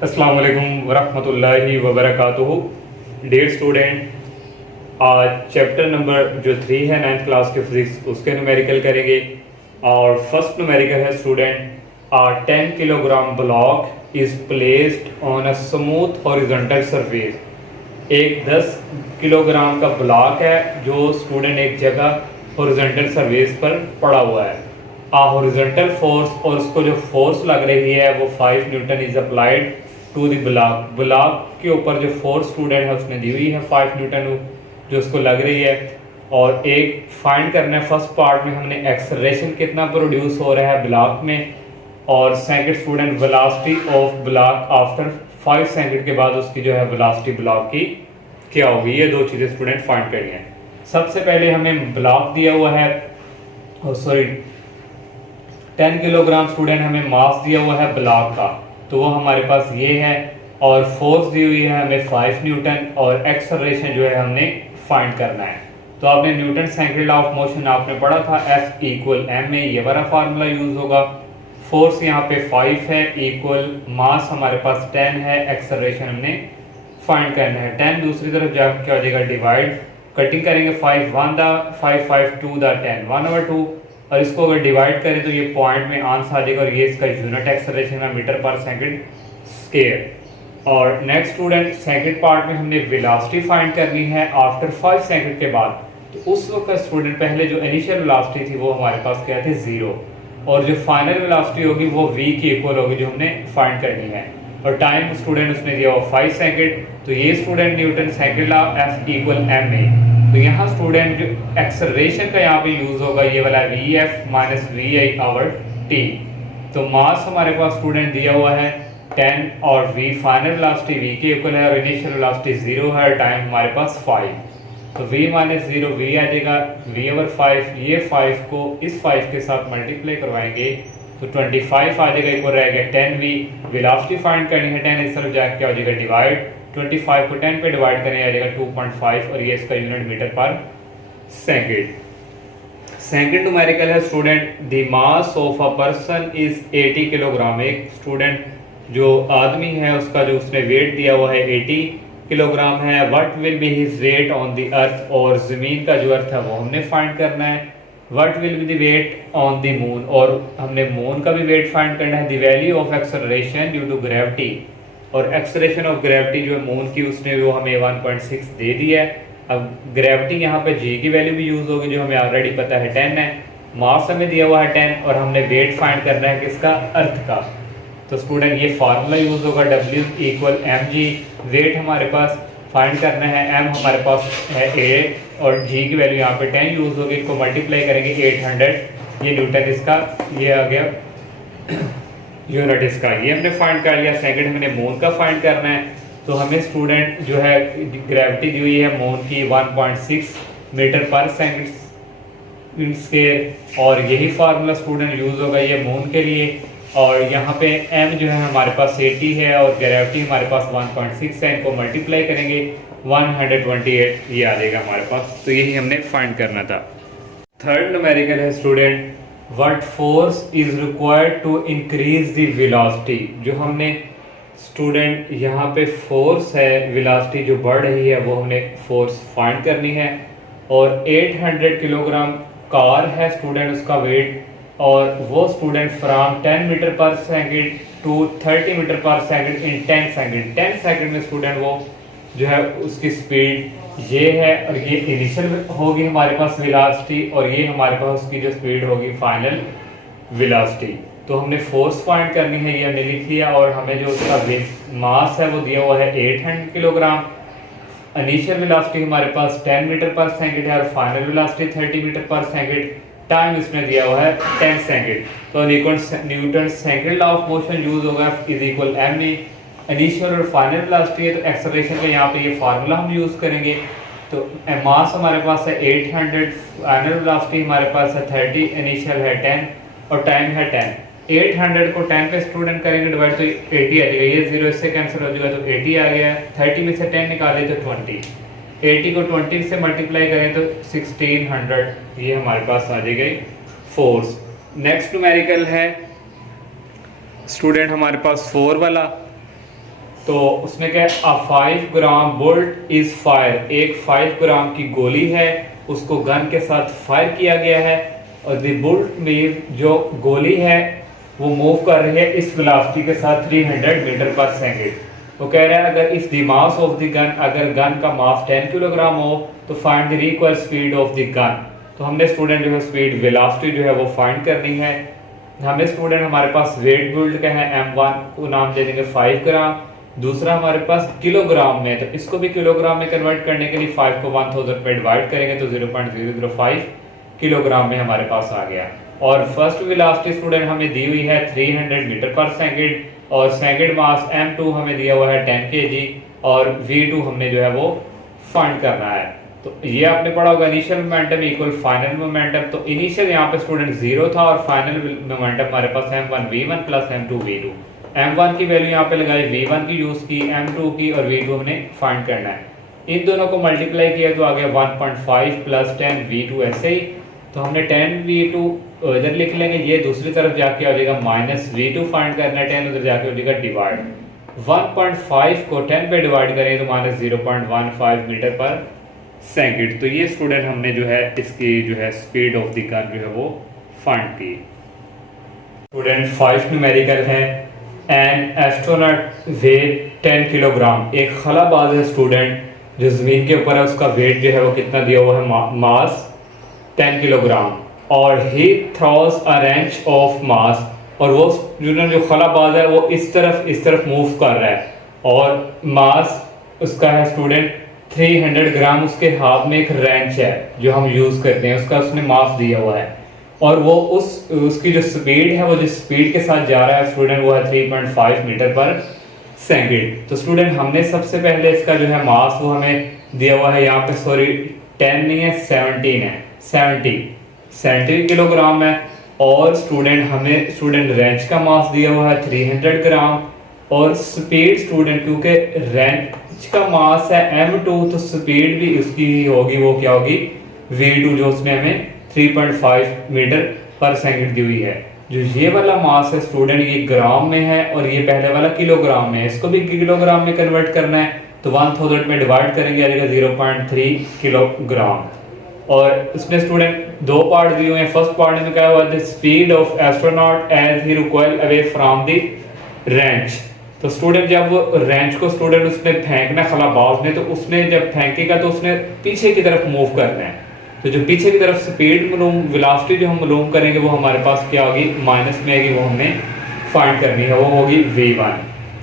अस्सलाम वालेकुम वरहमतुल्लाहि वबरकातुहू। डियर स्टूडेंट, आज चैप्टर नंबर जो 3 है 9th क्लास के फिजिक्स उसके न्यूमेरिकल करेंगे। और फर्स्ट न्यूमेरिकल है student, 10 kilogram block is placed on a smooth horizontal surface. एक 10 किलोग्राम का ब्लॉक है जो स्टूडेंट एक जगह हॉरिजॉन्टल सरफेस पर पड़ा हुआ है। हॉरिजॉन्टल फोर्स और उसको जो फोर्स लग रही है वो 5 newton is applied to the block. Block के ऊपर जो फोर्स स्टूडेंट है उसने दी हुई है 5 न्यूटन जो उसको लग रही है। और एक फाइंड करना है, फर्स्ट पार्ट में हमने एक्सेलरेशन कितना प्रोड्यूस हो रहा है ब्लॉक में, और second student velocity of block after 5 second के बाद उसकी जो है वेलोसिटी ब्लॉक की क्या होगी। ये दो चीज़ें स्टूडेंट फाइंड करनी है। सबसे पहले हमें ब्लॉक दिया हुआ है, 10 किलोग्राम स्टूडेंट हमें मास दिया हुआ है ब्लॉक का, तो वो हमारे पास ये है। और फोर्स दी हुई है हमें 5 न्यूटन, और एक्सेलरेशन जो है हमने फाइंड करना है। तो आपने Newton second law of motion आपने पढ़ा था, F इक्वल m में ये वाला फार्मूला यूज होगा। फोर्स यहाँ पे 5 है इक्वल मास हमारे पास 10 है, एक्सेलरेशन हमने फाइंड करना है। 10 दूसरी तरफ जाकर क्या हो जाएगा डिवाइड, कटिंग करेंगे 5 1 द 5 5 2 द 10 1/2, और इसको अगर डिवाइड करें तो ये पॉइंट में आंसर आ जाएगा, और ये इसका यूनिट एक्सेलरेशन है मीटर पर सेकंड स्क्वायर। और नेक्स्ट स्टूडेंट सेकंड पार्ट में हमने वेलोसिटी फाइंड करनी है आफ्टर 5 सेकंड के बाद। तो उस वक्त स्टूडेंट पहले जो इनिशियल वेलोसिटी थी वो हमारे पास क्या थी 0, और जो फाइनल वेलोसिटी होगी वो v की इक्वल होगी जो हमने फाइंड करनी है। और टाइम स्टूडेंट उसने दिया हुआ 5 सेकंड। तो ये student Newton second law F equal m है। तो यहाँ स्टूडेंट जो एक्सेलरेशन का यहाँ पे यूज होगा ये वाला Vf माइनस vi/t। तो मास हमारे पास स्टूडेंट दिया हुआ है 10, और v फाइनल वेलोसिटी v के इक्वल है, और इनिशियल वेलोसिटी 0 है, टाइम हमारे पास 5। तो v माइनस 0 v आ जाएगा v/5। ये 5 को इस 5 के साथ मल्टीप्लाई करवाएंगे तो 25 आ जाएगा, इक्वल रहेगा 10v। वेलोसिटी फाइंड करनी है 10, इस तरफ जाके क्या हो जाएगा डिवाइड, 25 को 10 पे डिवाइड करने आ जाएगा 2.5, और ये इसका यूनिट मीटर पर सेकंड। सेकंड न्यूमेरिकल है student, the mass of a person is 80 kilogram. एक स्टूडेंट जो आदमी है उसका जो उसने वेट दिया हुआ है 80 किलोग्राम है। What will be his weight on the earth, और जमीन का जो अर्थ है वो हमने फाइंड करना है। What will be the weight on the moon, और हमने मून का भी वेट फाइंड करना है। The value of acceleration due to gravity, और एक्सेलरेशन ऑफ ग्रेविटी जो है मून की उसने वो हमें 1.6 दे दी है। अब ग्रेविटी यहाँ पे g की वैल्यू भी यूज होगी जो हमें ऑलरेडी पता है 10 है। मास हमें दिया हुआ है 10, और हमने वेट फाइंड करना है किसका, अर्थ का। तो स्टूडेंट ये फार्मूला यूज होगा W इक्वल mg। वेट हमारे पास फाइंड करना है, m हमारे पास है 8, और g की वैल्यू यहाँ पे 10 यूज होगी। इसको मल्टीप्लाई करेंगे 800, ये न्यूटन इसका ये आ गया यूनिट इसका, ये हमने फाइंड कर लिया। सेकंड हमने मून का फाइंड करना है। तो हमें स्टूडेंट जो है ग्रेविटी दी हुई है मून की 1.6 मीटर पर सेकंड स्क्वायर, और यही फार्मूला स्टूडेंट यूज होगा ये मून के लिए। और यहाँ पे m जो है हमारे पास 80 है, और ग्रेविटी हमारे पास 1.6 है। इनको मल्टीप्लाई करेंगे 128, ये आ जाएगा हमारे पास। तो यही हमने फाइंड करना था। थर्ड न्यूमेरिकल है student, what force is required to increase the velocity. जो हमने स्टूडेंट यहाँ पे फोर्स है, वेलोसिटी जो बढ़ रही है वो हमने फोर्स फाइंड करनी है। और 800 किलोग्राम कार है स्टूडेंट उसका वेट, और वो स्टूडेंट फ्रॉम 10 मीटर पर सेकंड टू 30 मीटर पर सेकंड इन 10 सेकंड। 10 सेकंड में स्टूडेंट वो जो है उसकी स्पीड ये है, और ये इनिशियल होगी हमारे पास वेलोसिटी, और ये हमारे पास उसकी जो स्पीड होगी फाइनल वेलोसिटी। तो हमने फोर्स फाइंड करनी है, ये हमने लिख लिया। और हमें जो उसका मास है वो दिया हुआ है 800 किलोग्राम। इनिशियल वेलोसिटी हमारे पास 10 मीटर पर सेकंड है, और फाइनल वेलोसिटी 30 मीटर पर सेकंड। टाइम इसमें दिया हुआ है 10 सेकंड। तो Newton second law of motion use होगा इज इक्वल m में। इनिशियल और फाइनल वेलोसिटी है, तो एक्सेलरेशन का यहाँ पे ये फार्मूला हम यूज करेंगे। तो मास हमारे पास है 800, फाइनल वेलोसिटी हमारे पास है 30, इनिशियल है 10, और टाइम है 10। 800 को 10 पे स्टूडेंट करेंगे डिवाइड तो 80 आ जाएगा, ये 0 इससे कैंसिल हो जाएगा तो 80 आ गया। 30 में से 10 निकाले तो 20, 80 को 20 से मल्टीप्लाई करें तो 1600, ये हमारे पास आ जाएगी फोर्स। नेक्स्ट न्यूमेरिकल है स्टूडेंट हमारे पास 4 वाला, तो उसने कहा 5 ग्राम बुलेट इज फायर, एक 5 ग्राम की गोली है उसको गन के साथ फायर किया गया है और द बुलेट में जो गोली है वो मूव कर रही है इस वेलोसिटी के साथ 300 मीटर पर सेकंड। वो कह रहा है अगर if the mass of the gun, अगर गन का मास 10 किलोग्राम हो तो find the required speed of the gun. तो हमने स्टूडेंट जो है स्पीड वेलोसिटी जो है वो फाइंड करनी है। हमें स्टूडेंट हमारे पास वेट बुलेट का है M1 को नाम दे देंगे 5 ग्राम, दूसरा हमारे पास किलोग्राम में, तो इसको भी किलोग्राम में कन्वर्ट करने के लिए 5 को 1000 में डिवाइड करेंगे तो 0.005 किलोग्राम में हमारे पास आ गया। और फर्स्ट वेलोसिटी स्टूडेंट हमें दी हुई है 300 मीटर पर सेकंड और सेकंड मास M2 हमें दिया हुआ है 10 kg और V2 हमने जो है वो फाइंड करना है। तो ये आपने पढ़ा होगा initial momentum equal final momentum. तो इनिशियल यहाँ पे स्टूडेंट 0 था और फाइनल मोमेंटम हमारे पास M1 V1 plus M2 V2। M1 की वैल्यू यहाँ पे लगाई, V1 की यूज की, M2 की और V2 हमने फाइंड करना है। इन दोनों को मल्टीप्लाई किया तो आ गया 1.5 प्लस 10 V2 ऐसे ही। तो हमने 10 V2 इधर लिख लेंगे, ये दूसरी तरफ जाके आ जाएगा माइनस V2 फाइंड करना है, 10 उधर जाके हो जाएगा डिवाइड। 1.5 को 10 पे डिवाइड करें तो माइनस 0.15 मीटर पर सेकंड। तो ये स्टूडेंट हमने जो है इसकी जो है स्पीड ऑफ द गन जो है वो फाइंड की। स्टूडेंट 5 न्यूमेरिकल है। एन एस्ट्रोनॉट वेट 10 किलोग्राम, एक खलाबाज है स्टूडेंट जो जमीन के ऊपर है, उसका वेट जो है वो कितना दिया हुआ है मास 10 किलोग्राम और he throws a wrench of mass, और वो स्टूडेंट जो खलाबाज है वो इस तरफ मूव कर रहा है और मास उसका है स्टूडेंट 300 ग्राम। उसके हाथ में एक रेंच है जो हम यूज करते हैं, उसका उसने मास दिया हुआ है और वो उसकी जो स्पीड है वो जिस स्पीड के साथ जा रहा है स्टूडेंट वो है 3.5 मीटर पर सेकंड। तो स्टूडेंट हमने सबसे पहले इसका जो है मास वो हमें दिया हुआ है, यहाँ पे सॉरी 10 नहीं है 17 है, 70 किलोग्राम है। और स्टूडेंट रेंच का मास दिया हुआ है 300 ग्राम और स्पीड स्टूडेंट क्योंकि रेंच का मास है M2 तो स्पीड भी उसकी होगी, वो क्या होगी V2 जो उसने हमें 3.5 मीटर पर सेकंड दी हुई है। जो ये वाला मास है स्टूडेंट ये ग्राम में है और ये पहले वाला किलोग्राम में है, इसको भी किलोग्राम में कन्वर्ट करना है तो 1000 में डिवाइड करेंगे आ जाएगा 0.3 किलोग्राम। और इसमें स्टूडेंट दो पार्ट दिए हुए हैं। फर्स्ट पार्ट में क्या हुआ the speed of astronaut as he recoil away from the wrench. तो स्टूडेंट जब वो रेंच को स्टूडेंट उसने फेंकना खलाबाज ने, तो उसने जब फेंकेगा तो उसने पीछे की तरफ मूव करना है। तो जो पीछे की तरफ स्पीड वेलोसिटी जो हम मालूम करेंगे वो हमारे पास क्या होगी माइनस में आएगी, वो हमने फाइंड करनी है, वो होगी V1।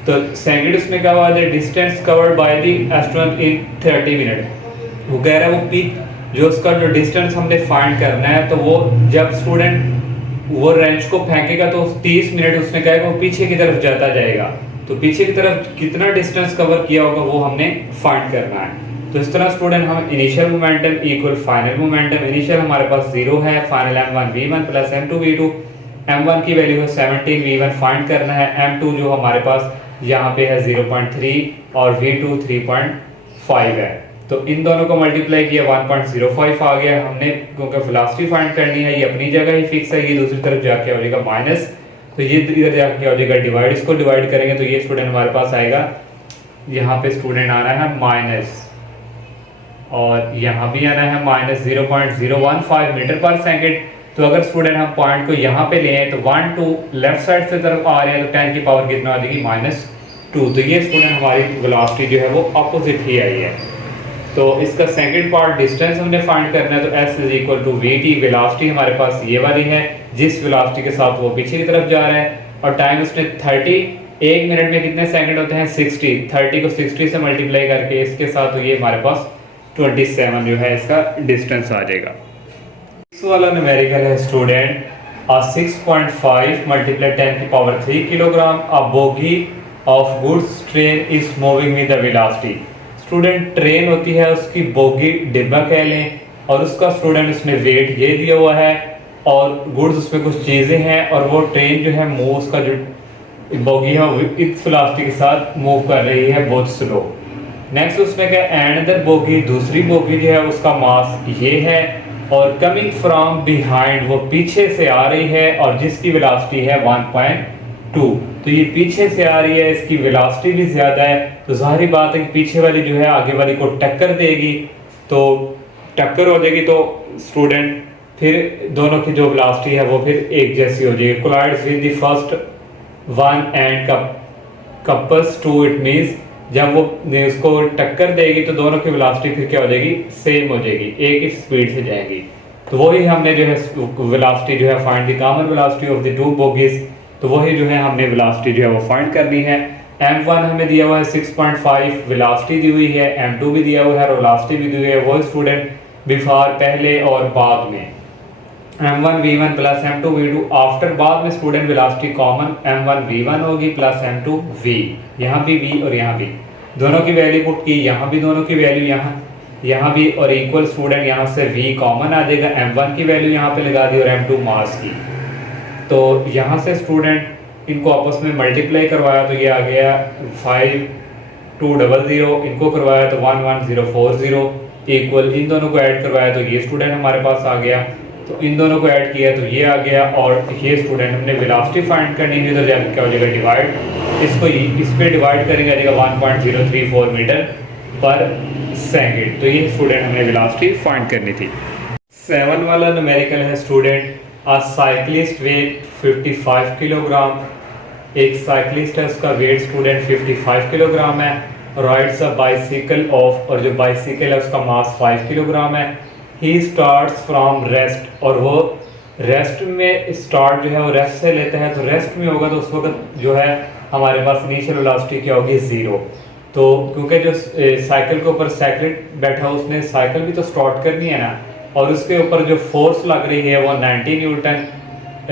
तो सेकंड उसमें क्या हुआ distance covered by the astronaut in 30 minute. वो कह रहा है वो जो उसका जो डिस्टेंस हमने फाइंड करना है तो वो जब स्टूडेंट वो रेंच को फेंकेगा तो 30 मिनट उसने कहा वो पीछे की तरफ जाता जाएगा, तो पीछे की तरफ कितना डिस्टेंस कवर किया होगा वो हमने फाइंड करना है। तो इस तरह स्टूडेंट हम initial momentum equal final momentum, initial हमारे पास 0 है, final M1 V1 plus M2 V2। M1 की वैल्यू है 17, V1 फाइंड करना है, M2 जो हमारे पास यहाँ पे है 0.3 और V2 3.5 है। तो इन दोनों को मल्टीप्लाई किया 1.05 आ गया। हमने क्योंकि वेलोसिटी फाइंड करनी है, ये अपनी जगह ही फिक्स है, ये दूसरी तरफ जाके हो जाएगा माइनस, तो ये इधर जाके हो जाएगा डिवाइड। इसको डिवाइड करेंगे तो ये स्टूडेंट हमारे पास आएगा, यहाँ पे स्टूडेंट आना है माइनस और यहाँ भी आना है माइनस 0.015 मीटर पर सेकंड। तो अगर स्टूडेंट हम पॉइंट को यहाँ पे ले तो 1 2 लेफ्ट साइड से तरफ आ रहे हैं तो 10 की पावर कितना आ जाएगी -2। तो ये स्टूडेंट हमारी वेलोसिटी जो है वो अपोजिट ही आई है। तो इसका सेकंड पार्ट डिस्टेंस हमने फाइंड करना है, तो S is equal to VT। Velocity हमारे पास ये वाली है जिस वेलोसिटी के साथ वो पीछे की तरफ जा रहा है और टाइम उसने 30, एक मिनट में कितने सेकंड होते हैं 60, 30 को 60 से मल्टीप्लाई करके इसके साथ तो ये हमारे पास 27 जो है इसका डिस्टेंस आ जाएगा। इस वाला न्यूमेरिकल है स्टूडेंट 6.5 मल्टीप्लाई 10 की power 3 kilogram a bogie of goods train is moving with the velocity. Student train होती है उसकी बोगी डिब्बा कह लें और उसका स्टूडेंट उसमें वेट ये दिया हुआ है और गुड्स उसमें कुछ चीज़ें हैं और वो ट्रेन जो है मूव उसका जो बोगी है इस वेलोसिटी के साथ मूव कर रही है बहुत स्लो। नेक्स्ट उसमें क्या एंड बोगी दूसरी बोगी जो है उसका मास ये है और कमिंग फ्रॉम बिहाइंड वो पीछे से आ रही है और जिसकी वेलोसिटी है 2। तो ये पीछे से आ रही है, इसकी वेलोसिटी भी ज़्यादा है, तो जाहिर बात है कि पीछे वाली जो है आगे वाली को टक्कर देगी, तो टक्कर हो जाएगी तो स्टूडेंट फिर दोनों की जो वेलोसिटी है वो फिर एक जैसी हो जाएगी। Collides with the first one and couples to, it means जब वो उसको टक्कर देगी तो दोनों की वेलोसिटी फिर क्या हो जाएगी, सेम हो जाएगी, एक ही स्पीड से जाएंगी। तो वही हमने जो है वेलोसिटी जो है find the common velocity of the two bogies, तो वही जो है हमने वेलोसिटी जो है वो फाइंड करनी है। m1 हमें दिया हुआ है 6.5, वेलोसिटी दी हुई है, m2 भी दिया हुआ है, वेलोसिटी भी दी हुई है। वो स्टूडेंट बिफोर पहले और बाद में m1 v1 plus m2 v2, after बाद में student velocity common m1 v1 होगी प्लस m2 v, यहाँ भी v और यहाँ भी दोनों की वैल्यू पुट की, यहाँ भी दोनों की वैल्यू यहाँ भी और इक्वल स्टूडेंट यहाँ से v कॉमन आ जाएगा, m1 की वैल्यू यहाँ पे लगा दी और m2 मास की। तो यहाँ से स्टूडेंट इनको आपस में मल्टीप्लाई करवाया तो ये आ गया 5200, इनको करवाया तो 11040 इक्वल, इन दोनों को ऐड करवाया तो ये स्टूडेंट हमारे पास आ गया, तो इन दोनों को ऐड किया तो ये आ गया। और ये स्टूडेंट हमने वेलोसिटी फाइंड करनी है, तो क्या हो जाएगा डिवाइड, इसको इस पे डिवाइड करेंगे आ जाएगा 1034 मीटर पर सेकंड। तो ये स्टूडेंट हमने वेलोसिटी फाइंड करनी थी। 7 वाला न्यूमेरिकल है student, a cyclist weight 55 kilogram, एक साइक्लिस्ट है उसका वेट स्टूडेंट 55 किलोग्राम है, राइड्स अ बाइसिकल ऑफ, और जो बाइसिकल है उसका मास 5 किलोग्राम है। ही स्टार्ट्स फ्रॉम रेस्ट, और वो रेस्ट में स्टार्ट जो है वो रेस्ट से लेता है, तो रेस्ट में होगा तो उस वक्त जो है हमारे पास इनिशियल वेलोसिटी क्या होगी, 0। तो क्योंकि जो साइकिल के ऊपर साइक्लिस्ट बैठा उसने साइकिल भी तो स्टार्ट करनी है ना, और उसके ऊपर जो फोर्स लग रही है वो 90 न्यूटन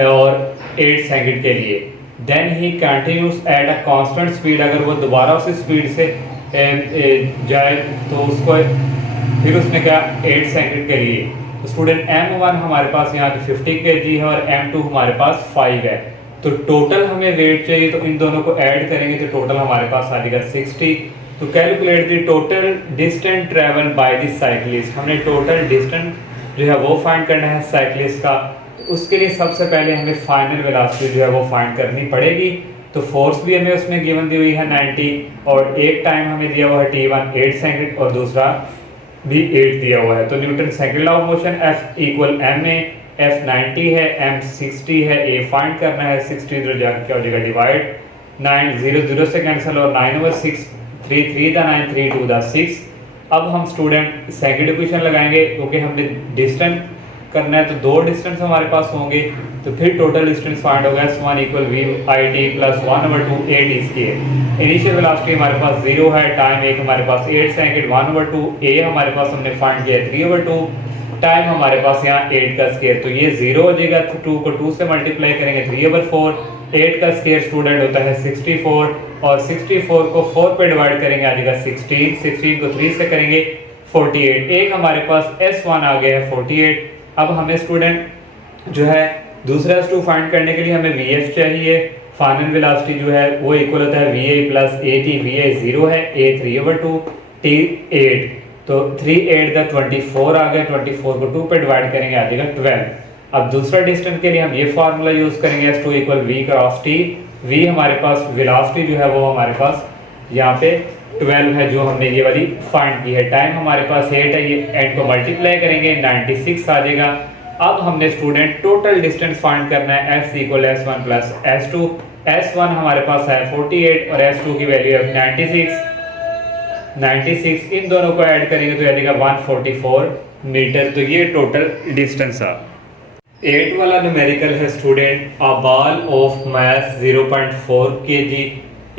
और 8 सेकंड के लिए। Then he continues at a constant speed, अगर वो दोबारा उसी स्पीड से जाए तो उसको फिर उसने कहा 8 सेकंड के लिए। तो स्टूडेंट m1 हमारे पास यहाँ पे 50 kg है और m2 हमारे पास 5 है, तो टोटल हमें वेट चाहिए, तो इन दोनों को ऐड करेंगे तो टोटल हमारे पास आ जाएगा 60। तो calculate the total distance travel by the cyclist, हमने टोटल डिस्टेंस जो है वो फाइंड करना है साइक्लिस्ट का। तो उसके लिए सबसे पहले हमें फाइनल वेलोसिटी जो है वो फाइंड करनी पड़ेगी। तो फोर्स भी हमें उसमें गिवन दी हुई है 90, और एक टाइम हमें दिया हुआ है t1 8 सेकंड और दूसरा भी 8 दिया हुआ है। तो Newton second law of motion F equal ma, F 90 है, m 60 है, a फाइंड करना है 60, तो क्या हो जाएगा डिवाइड 9 0 0 से कैंसिल और 9/6 3 3 द 9 3 2 द 6। अब हम स्टूडेंट सेकंड इक्वेशन लगाएंगे क्योंकि हमने डिस्टेंस करना है, तो दो डिस्टेंस हमारे पास होंगे, तो फिर टोटल डिस्टेंस फाइंड होगा s1 equal v i t plus 1/2 8 इसकी है। इनिशियल वेलोसिटी हमारे पास 0 है, टाइम एक हमारे पास 8 सेकंड, 1/2 a हमारे पास हमने फाइंड किया 3/2, टाइम हमारे पास यहाँ 8 का स्क्वायर, तो ये 0 हो जाएगा, तो 2 को 2 से मल्टीप्लाई करेंगे 3/4, 8 का स्क्वायर स्टूडेंट होता है 64, और 64 को 4 पे डिवाइड करेंगे आ जाएगा 16, 16 को 3 से करेंगे 48, एक हमारे पास s1 आ गया है 48। अब हमें स्टूडेंट जो है दूसरा s2 फाइंड करने के लिए हमें vf चाहिए, फाइनल वेलोसिटी जो है वो इक्वल होता है va प्लस at, va 0 है, a 3/2, t 8, तो 3 8 द 24 आ गया, 24 को 2 पे डिवाइड करेंगे आ जाएगा 12। अब दूसरा डिस्टेंस के लिए हम ये फार्मूला यूज करेंगे s2 equal v cross t, v हमारे पास वेलोसिटी जो है वो हमारे पास यहाँ पे 12 है जो हमने ये वाली फाइंड की है, टाइम हमारे पास 8 है, ये एंड को मल्टीप्लाई करेंगे 96 आ जाएगा। अब हमने स्टूडेंट टोटल डिस्टेंस फाइंड करना है f equal s1 plus s2, s1 हमारे पास है 48 और s2 की वैल्यू है 96, इन दोनों को ऐड करेंगे तो आ जाएगा 144 मीटर, तो ये टोटल डिस्टेंस है। 8 वाला न्यूमेरिकल है student, a ball of mass 0.4 kg,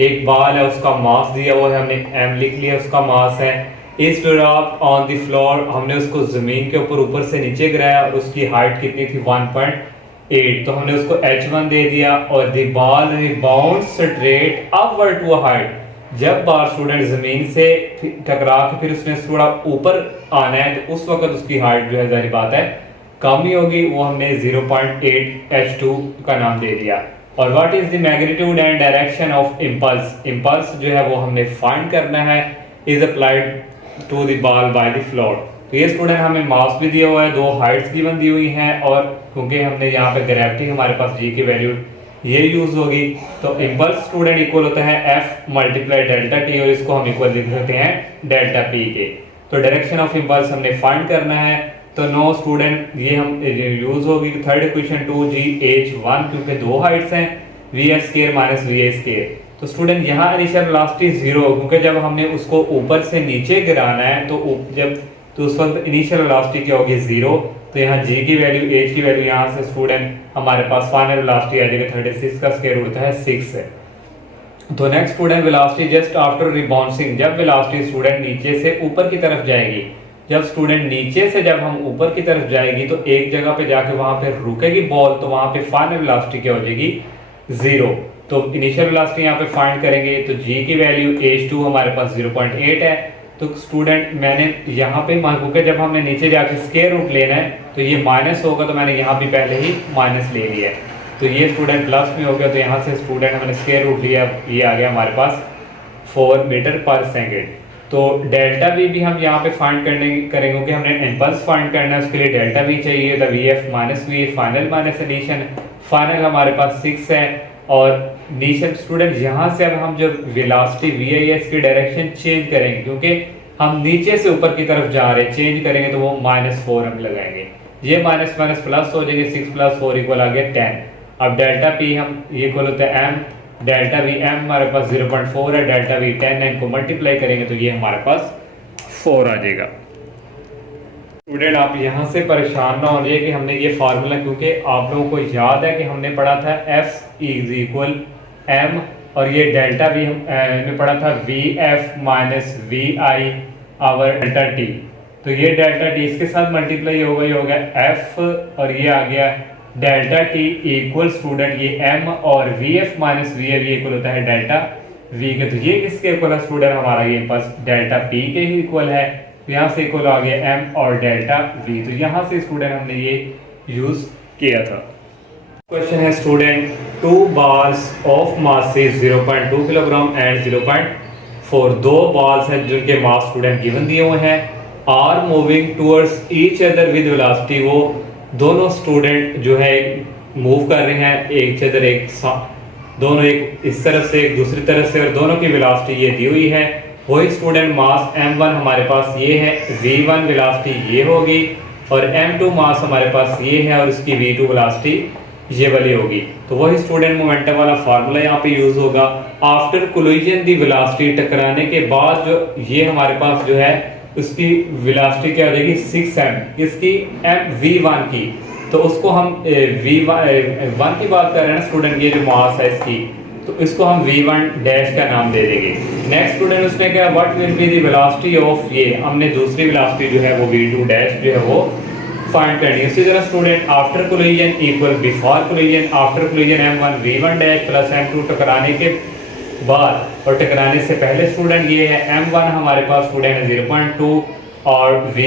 एक बॉल है उसका मास दिया हुआ है, हमने m लिख लिया उसका मास है, इस ड्रॉप ऑन द फ्लोर, हमने उसको जमीन के ऊपर से नीचे गिराया और उसकी हाइट कितनी थी 1.8, तो हमने उसको h1 दे दिया, और the ball rebound straight upward to height, जब बार स्टूडेंट जमीन से टकरा के फिर उसने थोड़ा ऊपर आना है तो उस वक्त उसकी हाइट जो है जाहिर बात है कम ही होगी, वो हमने 0.8 h2 का नाम दे दिया। और what is the magnitude and direction of impulse, impulse जो है वो हमने फाइंड करना है, is applied to the ball by the floor. तो ये स्टूडेंट हमें मास भी दिया हुआ है, दो हाइट्स गिवन दी हुई हैं, और क्योंकि हमने यहाँ पे ग्रेविटी हमारे पास g की वैल्यू ये यूज होगी। तो इम्पल्स स्टूडेंट इक्वल होता है एफ मल्टीप्लाई डेल्टा टी, और इसको हम इक्वल लिख सकते हैं डेल्टा पी के। तो डायरेक्शन ऑफ इम्पल्स हमने फाइंड करना है। तो नो स्टूडेंट ये हम यूज होगी थर्ड इक्वेशन 2gh1, क्योंकि दो हाइट्स हैं V square minus V square. तो स्टूडेंट यहाँ इनिशियल वेलोसिटी 0, क्योंकि जब हमने उसको ऊपर से नीचे गिराना है तो उस वक्त इनिशियल वेलोसिटी क्या होगी 0। तो यहाँ g की वैल्यू h की वैल्यू यहाँ से स्टूडेंट हमारे पास फाइनल वेलोसिटी आ जाएगी 36 का स्क्वायर रूट है 6 है। तो next student velocity just after rebouncing, जब वेलोसिटी स्टूडेंट नीचे से ऊपर की तरफ जाएगी, जब स्टूडेंट नीचे से जब हम ऊपर की तरफ जाएगी तो एक जगह पे जाके वहां पे रुकेगी बॉल, तो वहां पे फाइनल वेलोसिटी क्या हो जाएगी 0। तो इनिशियल वेलोसिटी यहाँ पे फाइंड करेंगे तो g की वैल्यू h2 हमारे पास 0.8 है। तो स्टूडेंट मैंने यहाँ पे क्योंकि जब हमने नीचे जाके स्क्वायर रूट लेना है तो ये माइनस होगा, तो मैंने यहाँ भी पहले ही माइनस ले लिया है। तो ये स्टूडेंट प्लस में हो गया, तो यहाँ से स्टूडेंट हमने स्क्वायर रूट लिया, ये आ गया हमारे पास 4 मीटर पर सेकेंड। तो डेल्टा भी हम यहाँ पे फाइंड करेंगे क्योंकि हमने इम्पल्स फाइंड करना है, उसके लिए डेल्टा भी चाहिए। तो V F minus V final minus addition, final हमारे पास 6 है। और इनिशियल स्टूडेंट यहाँ से अब हम जो वेलोसिटी वी आई एस की डायरेक्शन चेंज करेंगे, क्योंकि हम नीचे से ऊपर की तरफ जा रहे हैं, चेंज करेंगे तो वो -4 हम लगाएंगे, ये माइनस माइनस प्लस हो जाएंगे, 6 + 4 इक्वल आ गया 10। अब डेल्टा पी हम ये इक्वल होता है एम, डेल्टा वी एम हमारे पास 0.4 है, डेल्टा वी 10 है, इनको मल्टीप्लाई करेंगे तो ये हमारे पास 4 आ जाएगा। स्टूडेंट आप यहाँ से परेशान ना होइए कि हमने ये फार्मूला, क्योंकि आप लोगों को याद है कि हमने पढ़ा था F = m, और ये डेल्टा वी हमने पढ़ा था VF - VI over delta T. तो ये डेल्टा टी इसके साथ मल्टीप्लाई होगा, ये हो गया F, और ये आ गया डेल्टा टी इक्वल स्टूडेंट ये m, और VF - VI इक्वल होता है डेल्टा v के। तो ये किसके इक्वल है स्टूडेंट, हमारा ये पास डेल्टा p के ही इक्वल है। तो यहाँ से इक्वल आ गया m और डेल्टा v। तो यहाँ से स्टूडेंट हमने ये यूज किया था। क्वेश्चन है student 2 balls of masses 0.2 kilogram and 0.4, दो बाल्स हैं जिनके मास स्टूडेंट गिवन दिए हुए हैं, are moving towards each other with velocity. वो दोनों स्टूडेंट जो है मूव कर रहे हैं एक अदर एक साथ, दोनों एक इस तरफ से एक दूसरी तरफ से, और दोनों की वेलोसिटी ये दी हुई है। वही स्टूडेंट मास m1 हमारे पास ये है, v1 वेलोसिटी ये होगी, और m2 मास हमारे पास ये है, और इसकी v2 वेलोसिटी ये वाली होगी। तो वही स्टूडेंट मोमेंटम वाला फार्मूला यहाँ पे यूज होगा। आफ्टर कोलिजन दी वेलोसिटी, टकराने के बाद जो ये हमारे पास जो है उसकी वेलोसिटी क्या हो जाएगी 6m, इसकी v1 की। तो उसको हम v1 की बात कर रहे हैं ना स्टूडेंट, ये जो मास है इसकी, तो इसको हम v1 डैश का नाम दे देंगे। नेक्स्ट स्टूडेंट उसने क्या, what will be the velocity of, ये हमने दूसरी वेलोसिटी जो है वो v2 डैश जो है वो फाइंड करनी है। इसी तरह student after collision equal before collision, after collision m1 v1 dash plus m2, टकराने के बाद और टकराने से पहले स्टूडेंट ये है m1 हमारे पास स्टूडेंट है 0.2, और v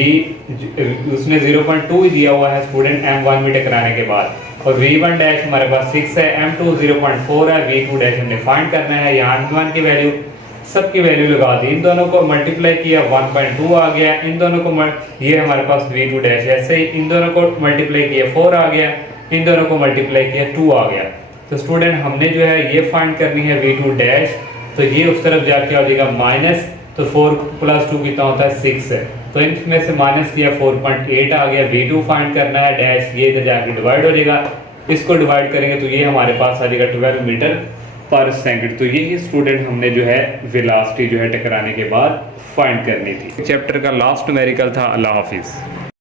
उसने 0.2 ही दिया हुआ है स्टूडेंट m1 में टकराने के बाद, और v1 डैश हमारे पास 6 है, m2 0.4 है, v2 डैश हमने फाइंड करना है। यहाँ m1 की वैल्यू सबकी वैल्यू लगा दी, इन दोनों को मल्टीप्लाई किया 1.2 आ गया, इन दोनों को ये हमारे पास v2 डैश, ऐसे ही इन दोनों को मल्टीप्लाई किया 4 आ गया, इन दोनों को मल्टीप्लाई किया 2 आ गया। तो स्टूडेंट हमने जो है ये फाइंड करनी है v2 डैश, तो ये उस तरफ जाके आ जाएगा माइनस, तो 4 + 2 कितना होता है 6 है, तो इनमें से माइनस किया 4.8 आ गया। v2 फाइंड करना है डैश, ये इधर जाके डिवाइड हो जाएगा, इसको डिवाइड करेंगे तो ये हमारे पास आ जाएगा 12 मीटर पर सेकंड। तो यही स्टूडेंट हमने जो है वेलोसिटी जो है टकराने के बाद फाइंड करनी थी। चैप्टर का लास्ट न्यूमेरिकल था। अल्लाह हाफिज़।